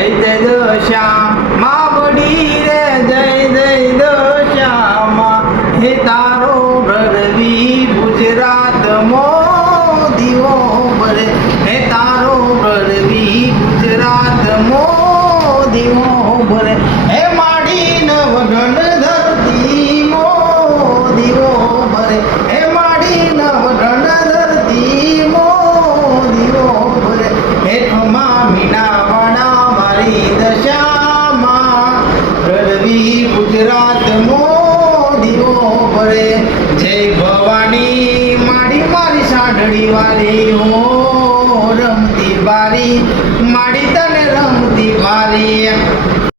જય દશામાં બડી રે જય દશામાં હે તારો રરવી ગુજરાતમાં દીવો ભરે હે તારો રરવી ગુજરાતમાં દીવો ભરે હે માડી નવઘન ધરતી મો દીવો ભરે હે માડી નવઘન ધરતી મો દીવો ભરે હે ખમા મીનાવાડા મારી દશામાં રરવી ગુજરાતમાં દીવો ભરે જય ભવાની માડી મારી સાંઢળી વાલી હો રમતી બારી માડી તને રમતી બારી